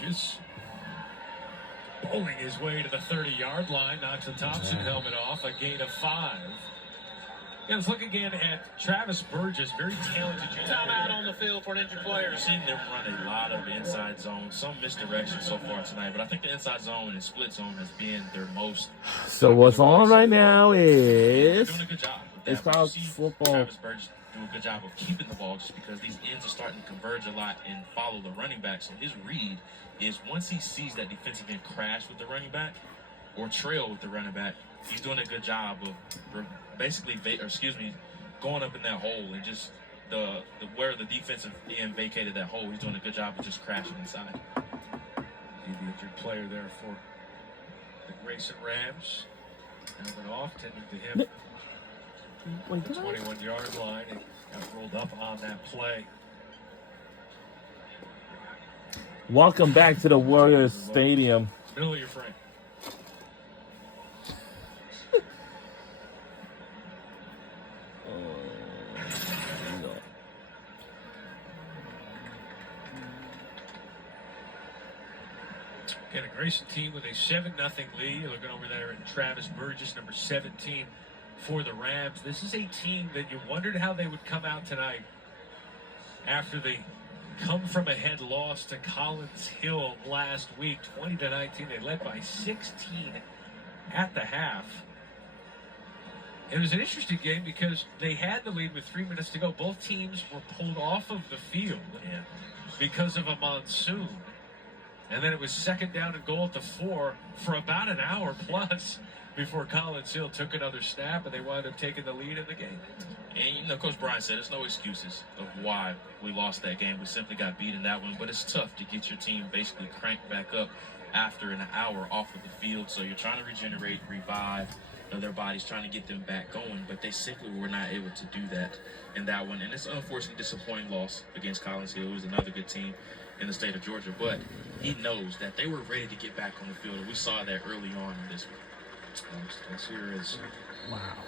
Burgess. Bowling his way to the 30-yard line, knocks the Thompson helmet off, a gain of 5. Yeah, let's look again at Travis Burgess, very talented. Timeout on the field for an injured player. We've seen them run a lot of inside zone, some misdirection so far tonight, but I think the inside zone and split zone has been their most. So what's on right now is doing a good job with that. it's called football. Travis Burgess doing a good job of keeping the ball just because these ends are starting to converge a lot and follow the running back. So his read is once he sees that defensive end crash with the running back or trail with the running back, he's doing a good job of basically, going up in that hole and just the where the defensive end vacated that hole. He's doing a good job of just crashing inside. The injured player there for the Grayson Rams. Helmet off, tending to him. Wait, The 21-yard line and got rolled up on that play. welcome back to the Warriors Stadium. Middle of your frame. Again, a Grayson team with a 7-0 lead. You're looking over there at Travis Burgess, number 17 for the Rams. This is a team that you wondered how they would come out tonight after the come-from-ahead loss to Collins Hill last week, 20-19. They led by 16 at the half. It was an interesting game because they had the lead with 3 minutes to go. Both teams were pulled off of the field because of a monsoon. And then it was second down and goal at the 4 for about an hour plus before Collins Hill took another snap, and they wound up taking the lead in the game. And, Coach Brian said there's no excuses of why we lost that game. We simply got beat in that one. But it's tough to get your team basically cranked back up after an hour off of the field. So you're trying to regenerate, revive their bodies, trying to get them back going. But they simply were not able to do that in that one. And it's an unfortunately disappointing loss against Collins Hill, who's another good team in the state of Georgia. But he knows that they were ready to get back on the field. And we saw that early on in this one. This here is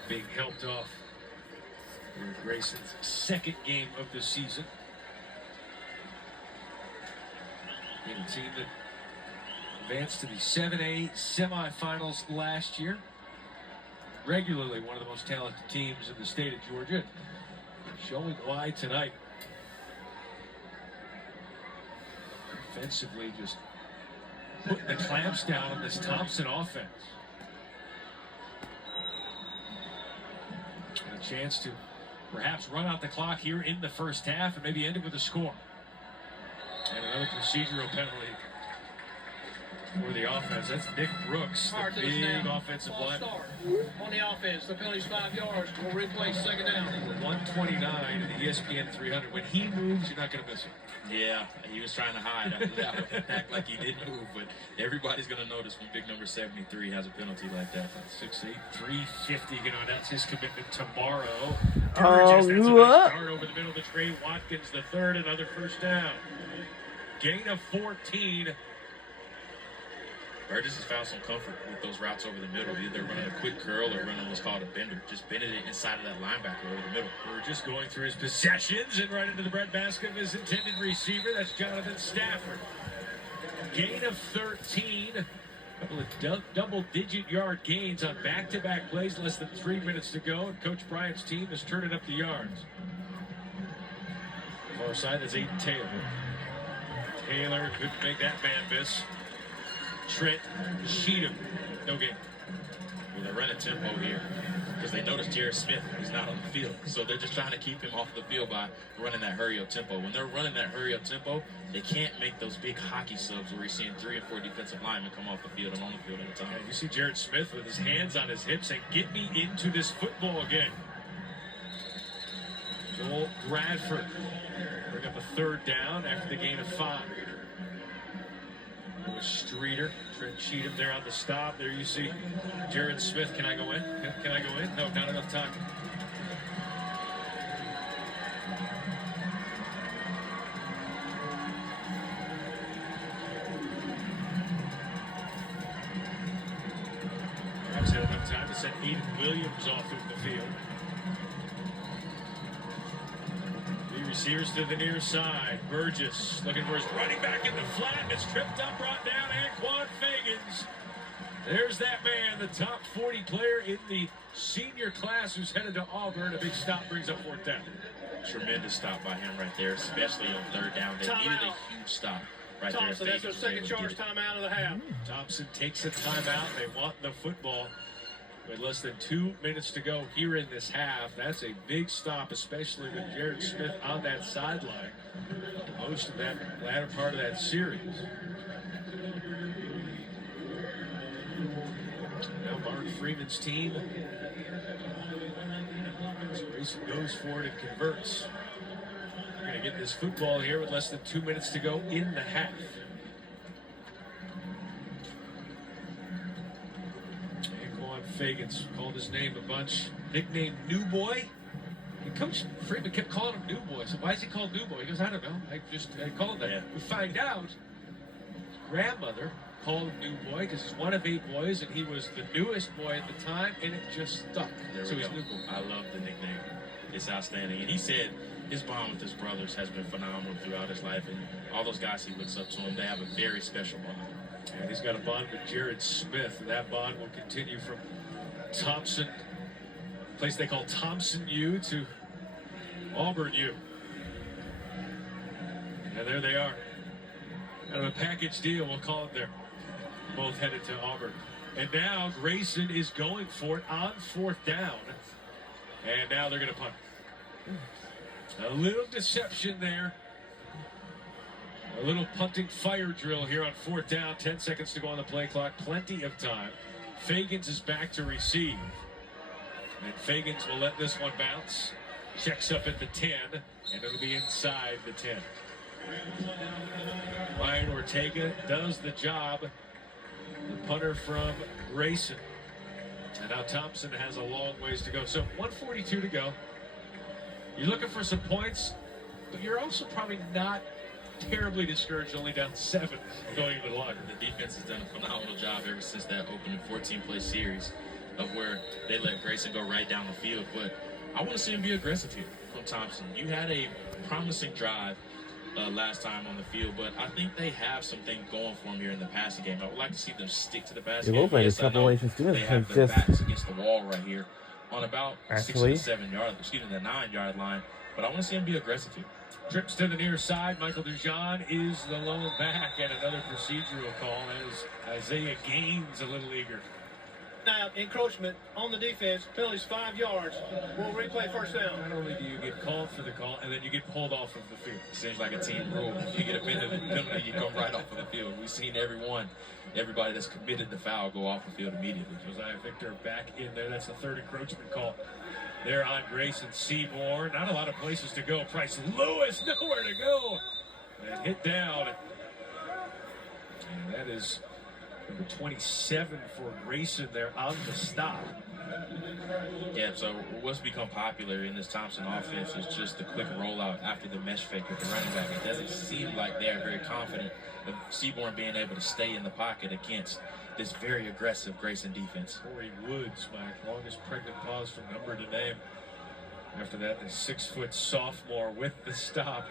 being helped off for Grayson's second game of the season. And a team that advanced to the 7A semifinals last year. Regularly one of the most talented teams in the state of Georgia. Showing why tonight. Offensively, just putting the clamps down on this Thompson offense. And a chance to perhaps run out the clock here in the first half and maybe end it with a score. And another procedural penalty for the offense. That's Nick Brooks, the big offensive lineman. On the offense, the penalty's 5 yards. We'll replay second down. 129 in the ESPN 300. When he moves, you're not going to miss him. Yeah, he was trying to hide after that one, act like he didn't move, but everybody's going to notice when big number 73 has a penalty like that. 6'8", 350. You know, that's his commitment tomorrow. Oh, Burgess, that's a nice start over the middle of the Trey Watkins, the third, another first down. Gain of 14. Burgess has found some comfort with those routes over the middle, either running a quick curl or running what's called a bender. Just bending it inside of that linebacker over the middle. Burgess going through his possessions and right into the breadbasket of his intended receiver. That's Jonathan Stafford. Gain of 13. A couple of double-digit yard gains on back-to-back plays. Less than 3 minutes to go. And Coach Bryant's team is turning up the yards. Far side, that's Aiden Taylor. Taylor couldn't make that man miss. Trent Cheatham, no game. Well, they're running tempo here because they noticed Jared Smith is not on the field. So they're just trying to keep him off the field by running that hurry-up tempo. When they're running that hurry-up tempo, they can't make those big hockey subs where you're seeing 3 and 4 defensive linemen come off the field and on the field at a time. You see Jared Smith with his hands on his hips saying, "Get me into this football game." Joel Bradford bring up a third down after the gain of 5. It was Streeter, Trent Cheatham there on the stop. There you see Jared Smith. Can I go in? Can I go in? No, not enough time. Perhaps had enough time to send Aiden Williams off of the field. Sears to the near side. Burgess looking for his running back in the flat. And it's tripped up, brought down. Anquan Fagans. There's that man, the top 40 player in the senior class who's headed to Auburn. A big stop brings up fourth down. Tremendous stop by him right there, especially on third down. They needed a huge stop right Thompson, there. that's their second charge timeout of the half. Thompson takes a timeout. They want the football. With less than 2 minutes to go here in this half, that's a big stop, especially with Jared Smith on that sideline. Most of that latter part of that series. Now Mark Freeman's team. As Grayson goes for it and converts. We're going to get this football here with less than 2 minutes to go in the half. Fagans called his name a bunch. Nicknamed New Boy. And Coach Freeman kept calling him New Boy. So why is he called New Boy? He goes, I don't know. I called him that. Yeah. We find out his grandmother called him New Boy because he's one of 8 boys and he was the newest boy at the time, and it just stuck. There So we he's go. New Boy. I love the nickname. It's outstanding. And he said his bond with his brothers has been phenomenal throughout his life, and all those guys he looks up to him, they have a very special bond. And he's got a bond with Jared Smith, and that bond will continue from Thompson, place they call Thompson U, to Auburn U. And there they are. Kind of a package deal, we'll call it there. Both headed to Auburn. And now Grayson is going for it on fourth down. And now they're going to punt. A little deception there. A little punting fire drill here on fourth down. 10 seconds to go on the play clock. Plenty of time. Fagans is back to receive. And Fagans will let this one bounce. Checks up at the 10, and it'll be inside the 10. Ryan Ortega does the job. The punter from Grayson. And now Thompson has a long ways to go. So 1:42 to go. You're looking for some points, but you're also probably not terribly discouraged, only down 7 going into the locker. The defense has done a phenomenal job ever since that opening 14-play series of where they let Grayson go right down the field. But I want to see him be aggressive here from Thompson. You had a promising drive last time on the field, but I think they have something going for them here in the passing game. I would like to see them stick to the passing It game. looks like a Yes, I couple know of students they have can their just backs against the wall right here on about 6 actually to 7 yards, the 9-yard line. But I want to see him be aggressive here. Trips to the near side. Michael Dujon is the lone back, and another procedural call as Isaiah Gaines a little eager. Now, encroachment on the defense, penalties 5 yards. We'll replay first down. Not only do you get called for the call, and then you get pulled off of the field. Seems like a team rule. If you get a penalty, you come right off of the field. We've seen everybody that's committed the foul go off the field immediately. Josiah Victor back in there. That's the third encroachment call. There on Grayson Seymour. Not a lot of places to go. Price Lewis, nowhere to go. And hit down. And that is number 27 for Grayson there on the stop. Yeah, so what's become popular in this Thompson offense is just the quick rollout after the mesh fake with the running back. It doesn't seem like they are very confident of Seaborn being able to stay in the pocket against this very aggressive Grayson defense. Corey Woods, my longest pregnant pause from number to name. After that, the 6-foot sophomore with the stop.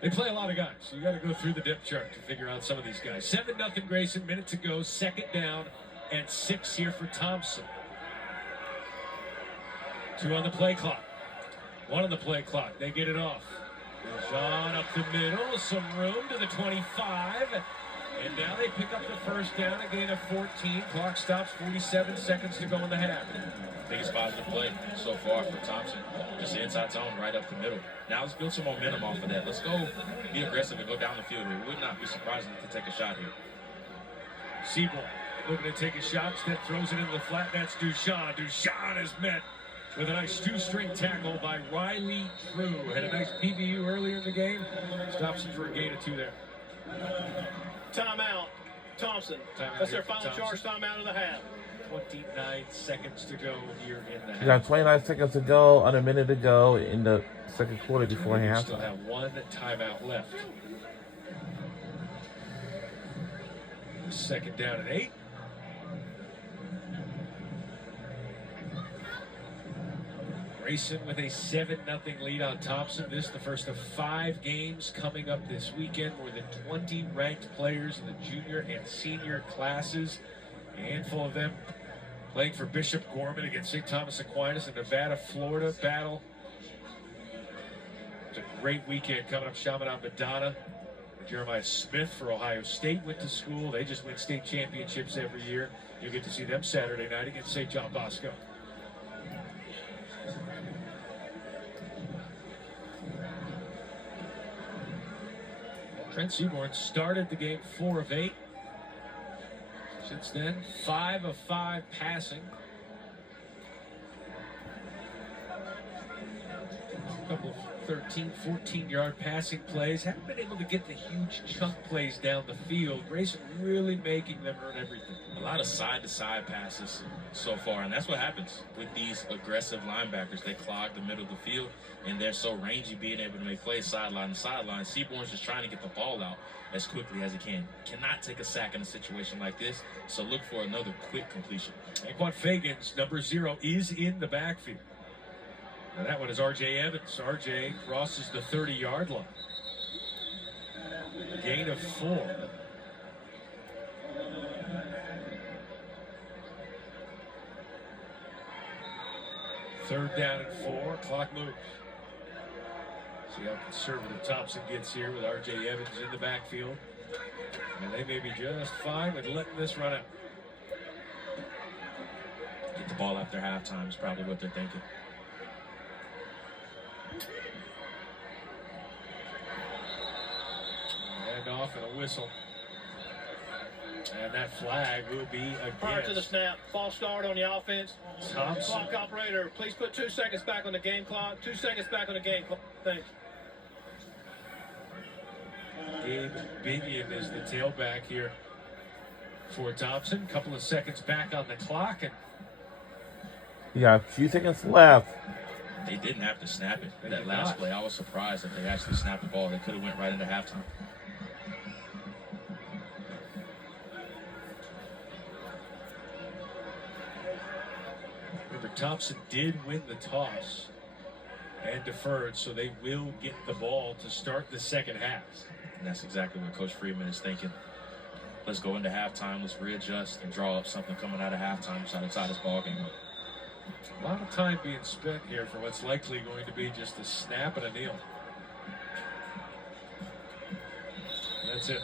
They play a lot of guys, so you got to go through the depth chart to figure out some of these guys. 7-0 Grayson, minute to go, second down and 6 here for Thompson. 2 on the play clock. 1 on the play clock. They get it off. John up the middle, some room to the 25. And now they pick up the first down, a gain of 14. Clock stops, 47 seconds to go in the half. Biggest positive play so far for Thompson. Just the inside zone right up the middle. Now let's build some momentum off of that. Let's go be aggressive and go down the field here. Would not be surprising to take a shot here. Seaborn looking to take a shot. Instead throws it into the flat. That's Dujon. Dujon is met with a nice 2-string tackle by Riley Drew. Had a nice PBU earlier in the game. Stops him for a gain of 2 there. Timeout, Thompson. Timeout That's here their for final Thompson. charge timeout of the half. 29 seconds to go here in the half. you got 29 seconds to go, under a minute to go in the second quarter before We half. still have 1 timeout left. Second down and 8. Grayson with a 7-0 lead on Thompson. This the first of 5 games coming up this weekend. More than 20 ranked players in the junior and senior classes. A handful of them playing for Bishop Gorman against St. Thomas Aquinas in Nevada-Florida battle. It's a great weekend coming up. Chaminade Madonna. Jeremiah Smith for Ohio State went to school. They just win state championships every year. You'll get to see them Saturday night against St. John Bosco. Trent Seaborn started the game 4 of 8. Since then, 5 of 5 passing. A couple of 13, 14-yard passing plays. Haven't been able to get the huge chunk plays down the field. Grayson really making them earn everything. A lot of side-to-side passes so far, and that's what happens with these aggressive linebackers. They clog the middle of the field, and they're so rangy, being able to make plays sideline to sideline. Seaborn's just trying to get the ball out as quickly as he can. Cannot take a sack in a situation like this, so look for another quick completion. Anquan Fagans, number 0, is in the backfield. Now that one is R.J. Evans. R.J. crosses the 30-yard line. Gain of 4. Third down and 4. Clock moves. See how conservative Thompson gets here with R.J. Evans in the backfield. And they may be just fine with letting this run out. Get the ball after halftime is probably what they're thinking. Hand off and a whistle. And that flag will be Prior to the against snap, false start on the offense. Thompson. Clock operator, please put 2 seconds back on the game clock. 2 seconds back on the game clock. Thank you. Gabe Binion is the tailback here for Thompson. Couple of seconds back on the clock, and You got a few seconds left. They didn't have to snap it. They That did last not. play, I was surprised that they actually snapped the ball. They could have went right into halftime. remember Thompson did win the toss and deferred, so they will get the ball to start the second half. And that's exactly what Coach Freeman is thinking. Let's go into halftime. Let's readjust and draw up something coming out of halftime to try to tie this ball game up. A lot of time being spent here for what's likely going to be just a snap and a kneel. That's it.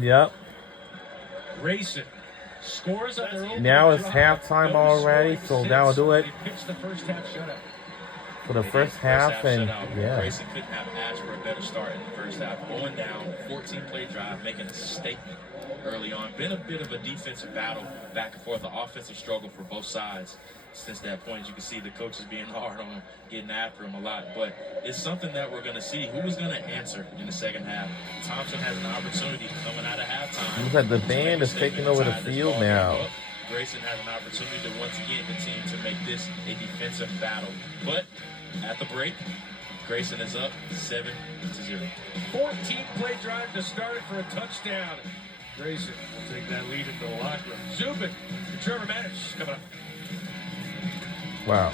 Yep. Grayson scores on their own. Now it's drive. halftime No already, scoring so since that'll do it they pitched the first half shutout. for the first half. And yeah, Grayson couldn't have asked for a better start in the first half. Going down, 14-play drive, making a statement early on. Been a bit of a defensive battle back and forth, an offensive struggle for both sides. Since that point, you can see the coaches being hard on him, getting after him a lot. But it's something that we're going to see. Who is going to answer in the second half? Thompson has an opportunity coming out of halftime. looks like the to band make a is taking statement over the to tie this field ball game now. up. Grayson has an opportunity to once again continue to make this a defensive battle. But at the break, Grayson is up 7-0. 14-play drive to start it for a touchdown. Grayson will take that lead into the locker room. Zubin, Trevor Manish coming up. Wow.